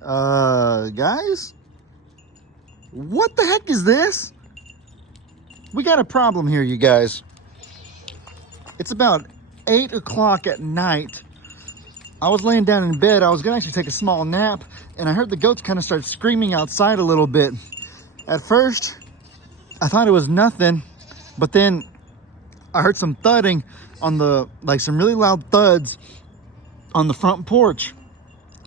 Guys, what the heck is this? We got a problem here, you guys. It's about 8 o'clock at night. I was laying down in bed. I was gonna actually take a small nap, and I heard the goats kind of start screaming outside a little bit. At first, I thought it was nothing, but then I heard some thudding on some really loud thuds on the front porch.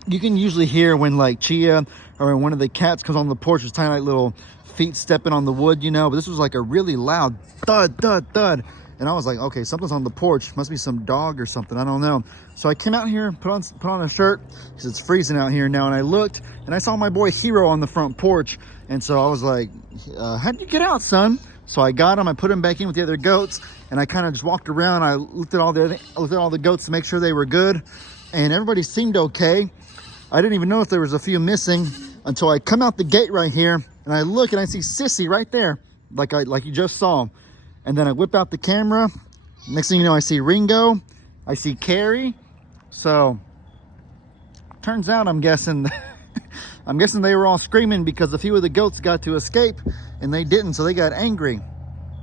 You can usually hear when like Chia or when one of the cats comes on the porch, it's kind of like little feet stepping on the wood, you know, but this was like a really loud thud, thud, thud. And I was like, okay, something's on the porch. Must be some dog or something. I don't know. So I came out here, put on a shirt because it's freezing out here now. And I looked and I saw my boy Hero on the front porch. And so I was like, how'd you get out, son? So I got him, I put him back in with the other goats, and I kind of just walked around. I looked at all the goats to make sure they were good, and everybody seemed okay. I didn't even know if there was a few missing until I come out the gate right here, and I look and I see Sissy right there, like you just saw. And then I whip out the camera. Next thing you know, I see Ringo, I see Carrie. So turns out, I'm guessing they were all screaming because a few of the goats got to escape and they didn't, so they got angry.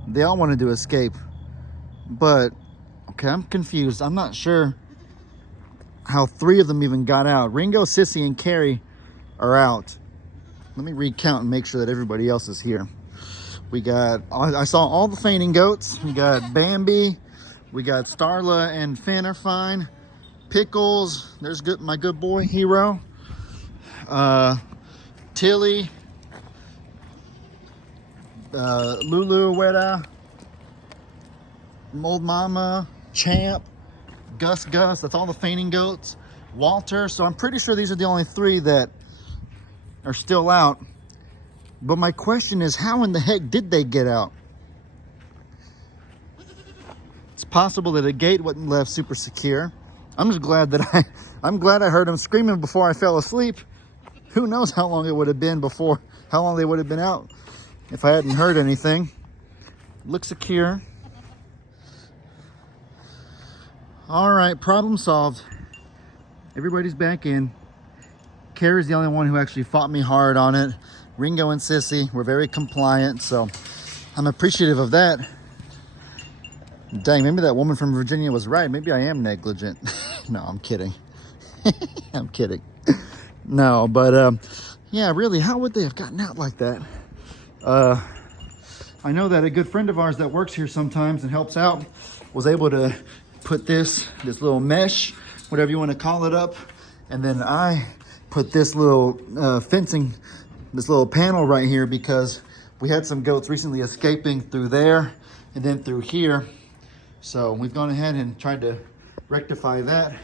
They all wanted to escape. But, okay, I'm confused. I'm not sure how 3 of them even got out. Ringo, Sissy, and Carrie are out. Let me recount and make sure that everybody else is here. I saw all the fainting goats. We got Bambi. We got Starla and Finn are fine. Pickles. There's my good boy, Hero. Tilly, Lulu, Weta, Old Mama, Champ, Gus, that's all the fainting goats. Walter, so I'm pretty sure these are the only 3 that are still out. But my question is, how in the heck did they get out? It's possible that the gate wasn't left super secure. I'm just glad that I'm glad I heard them screaming before I fell asleep. Who knows how long it would have been how long they would have been out if I hadn't heard anything. Looks secure. All right, problem solved. Everybody's back in. Carrie's the only one who actually fought me hard on it. Ringo and Sissy were very compliant, so I'm appreciative of that. Dang, maybe that woman from Virginia was right. Maybe I am negligent. No, I'm kidding. I'm kidding. No, but yeah, really, how would they have gotten out like that? I know that a good friend of ours that works here sometimes and helps out was able to put this little mesh, whatever you want to call it, up, and then I put this little fencing, this little panel right here, because we had some goats recently escaping through there and then through here. So we've gone ahead and tried to rectify that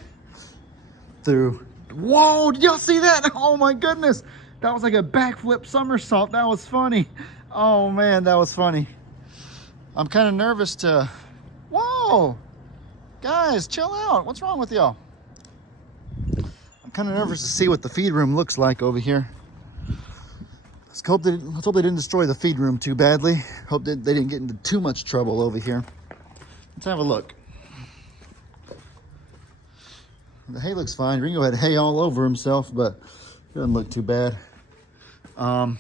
through. Whoa, did y'all see that? Oh my goodness. That was like a backflip somersault. That was funny. Oh man, that was funny. I'm kind of nervous to, whoa, guys, chill out. What's wrong with y'all? I'm kind of nervous to see what the feed room looks like over here. Let's hope they didn't destroy the feed room too badly. Hope that they didn't get into too much trouble over here. Let's have a look. The hay looks fine. Ringo had hay all over himself, but it doesn't look too bad. All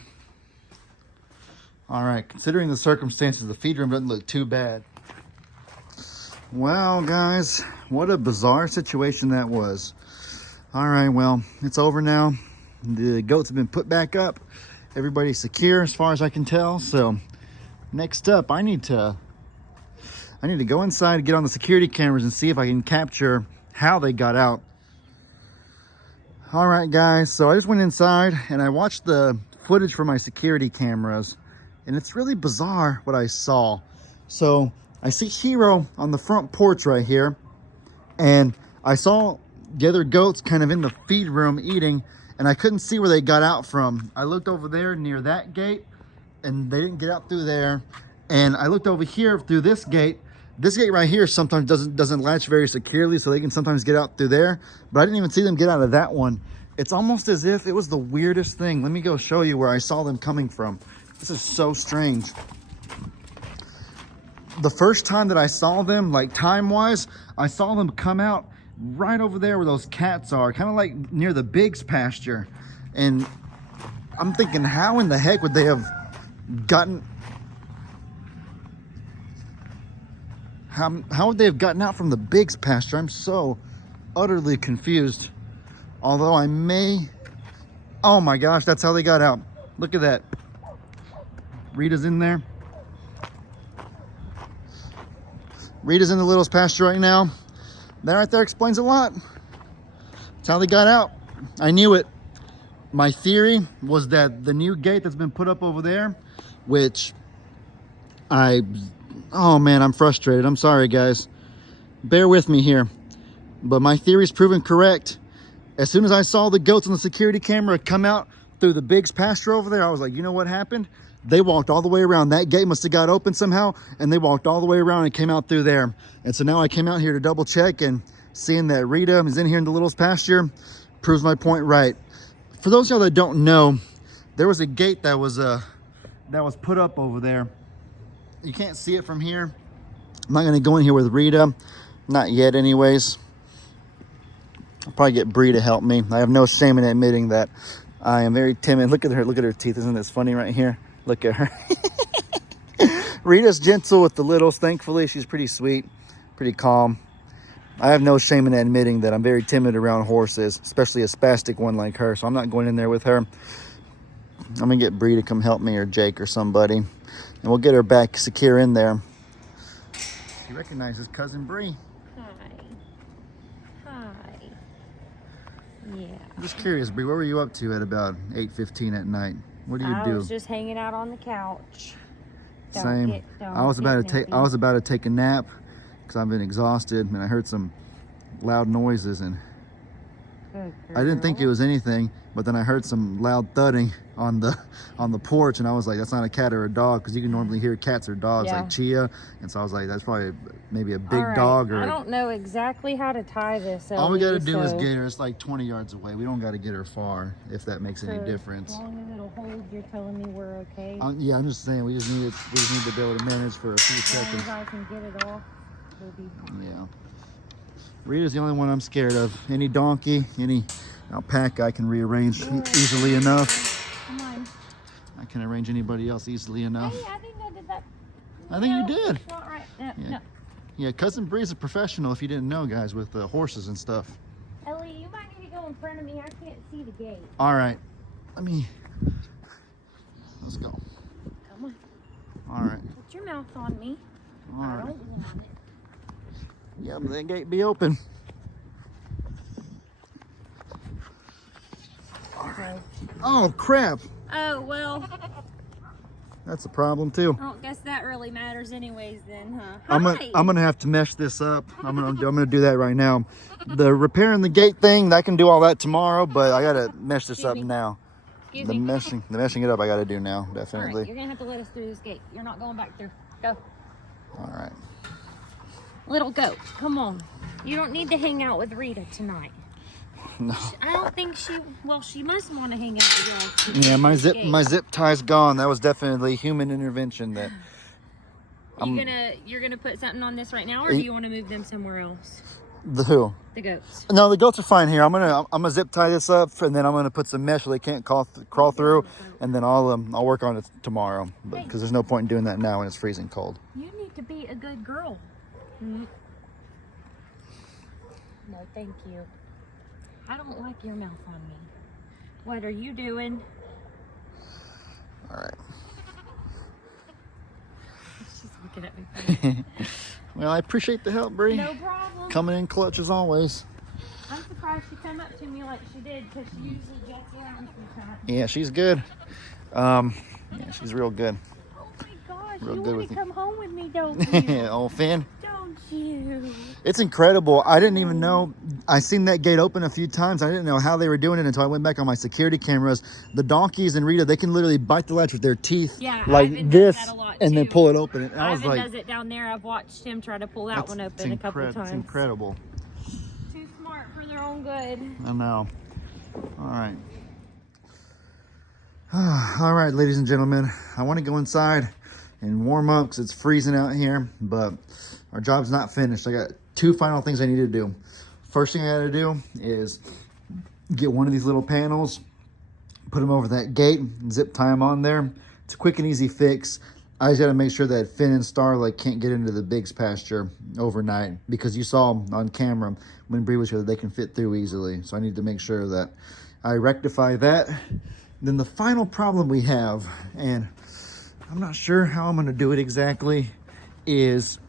right, considering the circumstances, the feed room doesn't look too bad. Well, guys, what a bizarre situation that was. All right, well, it's over now. The goats have been put back up. Everybody's secure as far as I can tell. So next up, I need to go inside, get on the security cameras and see if I can capture how they got out. All right, guys, so I just went inside and I watched the footage from my security cameras, and it's really bizarre what I saw. So I see Hero on the front porch right here, and I saw the other goats kind of in the feed room eating, and I couldn't see where they got out from. I looked over there near that gate, and they didn't get out through there. And I looked over here through this gate. This gate right here sometimes doesn't latch very securely, so they can sometimes get out through there. But I didn't even see them get out of that one. It's almost as if it was the weirdest thing. Let me go show you where I saw them coming from. This is so strange. The first time that I saw them, like time-wise, I saw them come out right over there where those cats are, kind of like near the Biggs pasture. And I'm thinking, how in the heck would they have gotten... How would they have gotten out from the Biggs pasture? I'm so utterly confused. Although I may... Oh my gosh, that's how they got out. Look at that. Rita's in there. Rita's in the Littles pasture right now. That right there explains a lot. That's how they got out. I knew it. My theory was that the new gate that's been put up over there, which oh man, I'm frustrated. I'm sorry, guys. Bear with me here. But my theory's proven correct. As soon as I saw the goats on the security camera come out through the Biggs pasture over there, I was like, you know what happened? They walked all the way around. That gate must have got open somehow, and they walked all the way around and came out through there. And so now I came out here to double check, and seeing that Rita is in here in the Littles pasture proves my point right. For those of y'all that don't know, there was a gate that was put up over there. You can't see it from here. I'm not gonna go in here with Rita, not yet anyways. I'll probably get Bree to help me. I have no shame in admitting that I am very timid. Look at her teeth. Isn't this funny right here? Look at her. Rita's gentle with the Littles, thankfully. She's pretty sweet, pretty calm. I have no shame in admitting that I'm very timid around horses, especially a spastic one like her, so I'm not going in there with her. I'm gonna get Bree to come help me, or Jake or somebody, and we'll get her back secure in there. She recognizes Cousin Bree. Hi. Yeah. I'm just curious, Bree, what were you up to at about 8:15 at night? What do you do? I was just hanging out on the couch. Same. I was about to take a nap because I've been exhausted, and I heard some loud noises, and I didn't think it was anything, but then I heard some loud thudding on the porch, and I was like, that's not a cat or a dog, because you can normally hear cats or dogs, like Chia, and so I was like, that's probably maybe a big dog. Or I don't know exactly how to tie this. All we got to do is get her. It's like 20 yards away. We don't got to get her far, if that makes any difference. As long as it'll hold, you're telling me we're okay? Yeah, I'm just saying, we just need to be able to manage for a few seconds. As long as I can get it off, we'll be fine. Yeah. Rita's the only one I'm scared of. Any donkey, any alpaca I can rearrange easily enough. Come on. I can arrange anybody else easily enough. Hey, I think I did that. I think you did. Not right. No, Yeah. no. Yeah, Cousin Bree's a professional, if you didn't know, guys, with horses and stuff. Ellie, you might need to go in front of me. I can't see the gate. All right. Let's go. Come on. All right. Put your mouth on me. All I right. don't want it. Yeah, but that gate be open. All right. Oh, crap. Oh, well. That's a problem, too. I don't guess that really matters anyways then, huh? I'm gonna have to mesh this up. I'm gonna do that right now. The repairing the gate thing, I can do all that tomorrow, but I gotta mesh this up now. The meshing it up I gotta do now, definitely. All right, you're gonna have to let us through this gate. You're not going back through. Go. All right. Little goat, come on. You don't need to hang out with Rita tonight. No. I don't think she must want to hang out with y'all. Yeah, my zip tie's gone. That was definitely human intervention. That you're gonna put something on this right now, or do you want to move them somewhere else? The who? The goats. No, the goats are fine here. I'm gonna zip tie this up, and then I'm gonna put some mesh so they can't crawl through, and then I'll work on it tomorrow. Because there's no point in doing that now when it's freezing cold. You need to be a good girl. Mm. No, thank you. I don't like your mouth on me. What are you doing? All right. She's looking at me funny. Well, I appreciate the help, Bree. No problem. Coming in clutch as always. I'm surprised she came up to me like she did, because she usually jets around sometimes. Yeah, she's good. Yeah, she's real good. Oh my gosh, Real you good want with to you. come home with me, don't you? Old Finn. Don't you? It's incredible. I didn't even know. I seen that gate open a few times. I didn't know how they were doing it until I went back on my security cameras. The donkeys and Rita, they can literally bite the latch with their teeth like Ivan this does that a lot and then too. pull it open. And I was Ivan like, does it down there. I've watched him try to pull that one open a couple times. It's incredible. Too smart for their own good. I know. All right. All right, ladies and gentlemen. I want to go inside and warm up because it's freezing out here, but our job's not finished. I got two final things I need to do. First thing I got to do is get one of these little panels put them over that gate, zip tie them on there. It's a quick and easy fix. I just got to make sure that Finn and Starla can't get into the Biggs pasture overnight, because you saw on camera when Bree was here that they can fit through easily. So I need to make sure that I rectify that. Then the final problem we have, and I'm not sure how I'm going to do it exactly, is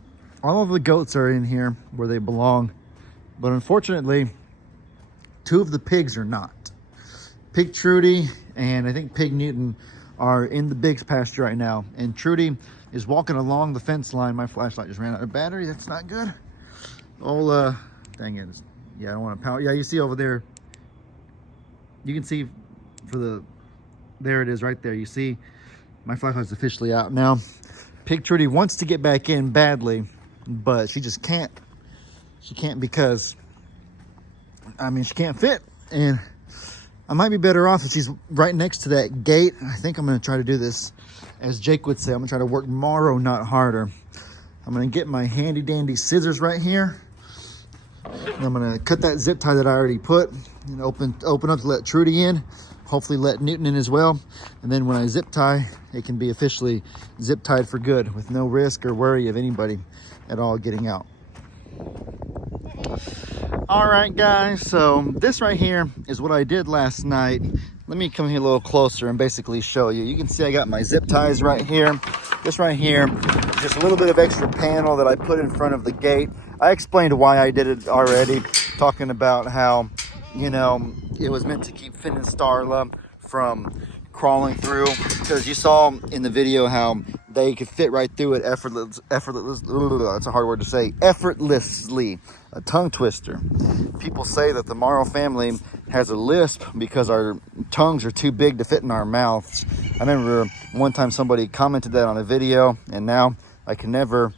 all of the goats are in here where they belong, but unfortunately 2 of the pigs are not. Pig Trudy and I think Pig Newton are in the Biggs pasture right now, and Trudy is walking along the fence line. My flashlight just ran out of battery. That's not good. Oh, dang it. Yeah, I don't want to power. Yeah, you see over there, you can see there it is right there. You see my flashlight's officially out now. Pig Trudy wants to get back in badly, but she just can't. She can't because, I mean, she can't fit. And I might be better off if she's right next to that gate. I think I'm going to try to do this, as Jake would say, I'm going to try to work tomorrow, not harder. I'm going to get my handy dandy scissors right here. And I'm going to cut that zip tie that I already put and open up to let Trudy in. Hopefully let Newton in as well. And then when I zip tie, it can be officially zip tied for good with no risk or worry of anybody at all getting out. All right, guys, so this right here is what I did last night. Let me come here a little closer and basically show you. You can see I got my zip ties right here. This right here, just a little bit of extra panel that I put in front of the gate. I explained why I did it already, talking about how, you know, it was meant to keep Finn and Starla from crawling through, because you saw in the video how they could fit right through it effortlessly. That's a hard word to say. Effortlessly. A tongue twister. People say that the Morrow family has a lisp because our tongues are too big to fit in our mouths. I remember one time somebody commented that on a video, and now I can never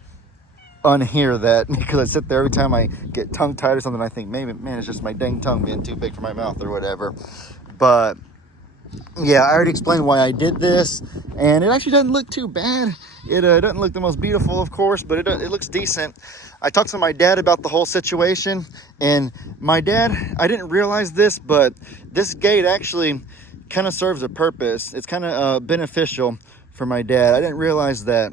unhear that, because I sit there every time I get tongue tied or something, I think, maybe, man, it's just my dang tongue being too big for my mouth or whatever. But yeah, I already explained why I did this, and it actually doesn't look too bad. It doesn't look the most beautiful, of course, but it looks decent. I talked to my dad about the whole situation, and my dad, I didn't realize this, but this gate actually kind of serves a purpose. It's kind of beneficial for my dad. I didn't realize that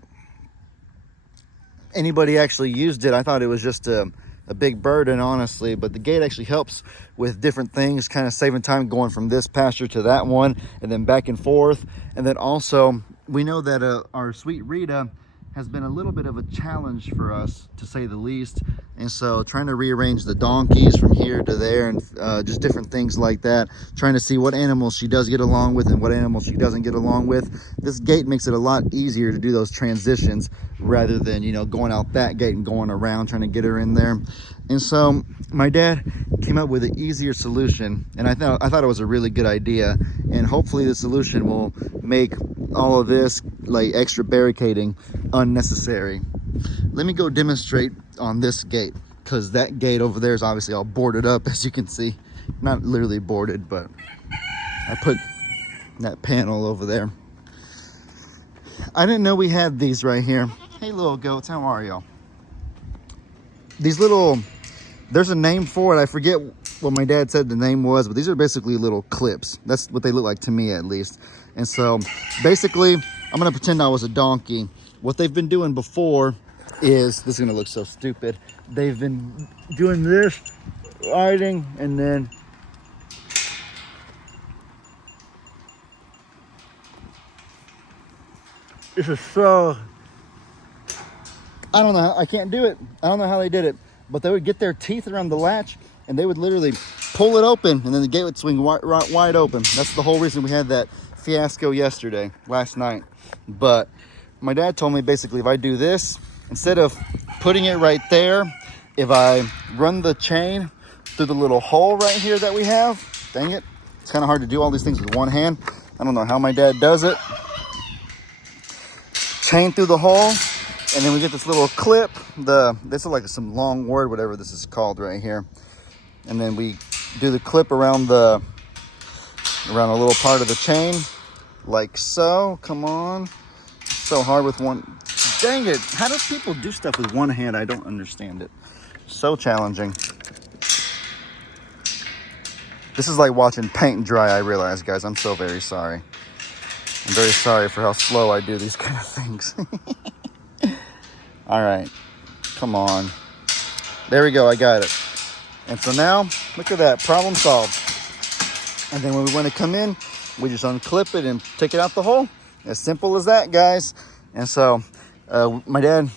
anybody actually used it. I thought it was just a big burden, honestly, but the gate actually helps with different things, kind of saving time going from this pasture to that one and then back and forth. And then also we know that our sweet Rita has been a little bit of a challenge for us, to say the least, and so trying to rearrange the donkeys from here to there, and just different things like that, trying to see what animals she does get along with and what animals she doesn't get along with. This gate makes it a lot easier to do those transitions rather than, you know, going out that gate and going around trying to get her in there. And so my dad came up with an easier solution, and I thought it was a really good idea, and hopefully the solution will make all of this like extra barricading unnecessary. Let me go demonstrate on this gate, because that gate over there is obviously all boarded up, as you can see. Not literally boarded, but I put that panel over there. I didn't know we had these right here. Hey little goats, how are y'all? These little, there's a name for it. I forget what my dad said the name was, but these are basically little clips. That's what they look like to me, at least. And so basically, I'm gonna pretend I was a donkey. What they've been doing before is, this is gonna look so stupid, they've been doing this, riding, and then this is so, I don't know, I can't do it. I don't know how they did it, but they would get their teeth around the latch and they would literally pull it open, and then the gate would swing wide open. That's the whole reason we had that fiasco last night. But my dad told me basically if I do this, instead of putting it right there, if I run the chain through the little hole right here that we have, dang it, it's kind of hard to do all these things with one hand. I don't know how my dad does it. Chain through the hole, and then we get this little clip. This is like some long word, whatever this is called right here. And then we do the clip around a little part of the chain, like so. Come on. So hard with one. Dang it. How do people do stuff with one hand? I don't understand it. So challenging. This is like watching paint dry, I realize, guys. I'm so very sorry. I'm very sorry for how slow I do these kind of things. All right, come on. There we go, I got it. And so now, look at that, problem solved. And then when we want to come in, we just unclip it and take it out the hole. As simple as that, guys. And so my dad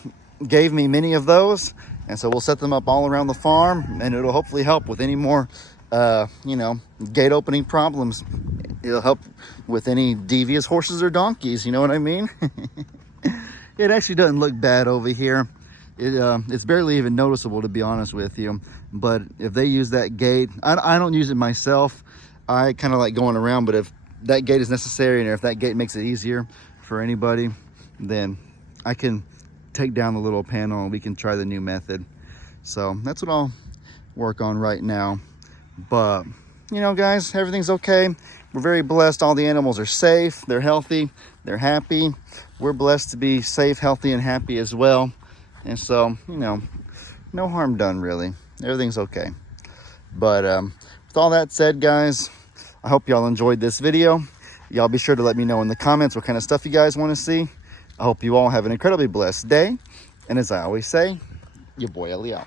gave me many of those. And so we'll set them up all around the farm, and it'll hopefully help with any more, you know, gate opening problems. It'll help with any devious horses or donkeys, you know what I mean? It actually doesn't look bad over here. It's barely even noticeable, to be honest with you. But if they use that gate, I don't use it myself. I kind of like going around, but if that gate is necessary, and if that gate makes it easier for anybody, then I can take down the little panel and we can try the new method. So that's what I'll work on right now. But, you know, guys, everything's okay. We're very blessed. All the animals are safe, they're healthy, they're happy. We're blessed to be safe, healthy, and happy as well. And so, you know, no harm done, really. Everything's okay. But with all that said, guys, I hope y'all enjoyed this video. Y'all be sure to let me know in the comments what kind of stuff you guys want to see. I hope you all have an incredibly blessed day. And as I always say, your boy Ellie out.